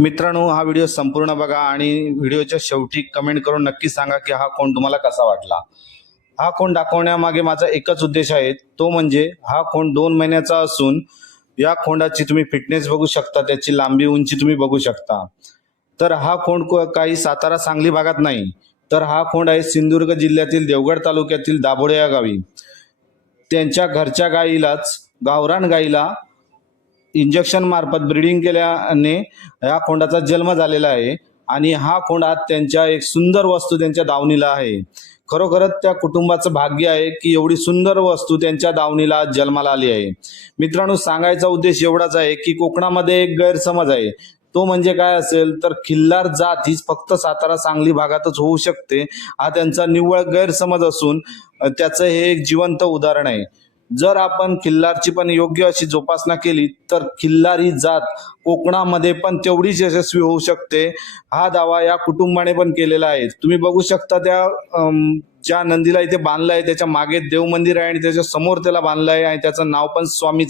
मित्रांनो हा व्हिडिओ संपूर्ण बघा आणि व्हिडिओच्या शेवटी कमेंट करून नक्की सांगा की हा कोण तुम्हाला कसा वाटला. हा कोण दाखवण्यामागे माझा एकच उद्देश आहे तो म्हणजे हा कोण दोन महिन्याचा असून या खोंडाची तुम्ही फिटनेस बघू शकता त्याची लांबी उंची तुम्ही बघू शकता. तर हा खोंड काही सातारा सांगली भागात नाही तर हा खोंड आहे सिंधुदुर्ग जिल्ह्यातील देवगड तालुक्यातील दाभोळे या गावी. त्यांच्या घरच्या गाईलाच गावरान गाईला इंजेक्शन मार्फत ब्रीडिंग केल्याने या खोंडाचा जन्म झालेला आहे. आणि हा खोंड आज त्यांच्या एक सुंदर वस्तू त्यांच्या दावणीला आहे. खरोखरच त्या कुटुंबाचं भाग्य आहे की एवढी सुंदर वस्तू त्यांच्या दावणीला आज जन्माला आली आहे. मित्रांनो सांगायचा उद्देश एवढाच आहे की कोकणामध्ये एक गैरसमज आहे. तो म्हणजे काय असेल तर खिल्लार जात हीच फक्त सातारा सांगली भागातच होऊ शकते. हा त्यांचा निव्वळ गैरसमज असून त्याचं हे एक जिवंत उदाहरण आहे. जर आपण खिल्लारची पण योग्य अशी जोपासना केली तर खिल्लार ही जात कोकणामध्ये पण तेवढीच यशस्वी होऊ शकते. हा दावा या कुटुंबाने पण केलेला आहे. तुम्ही बघू शकता त्या ज्या नंदीला इथे बांधलं आहे त्याच्यामागे देव मंदिर आहे आणि त्याच्यासमोर त्याला बांधलं आहे आणि त्याचं नाव पण स्वामी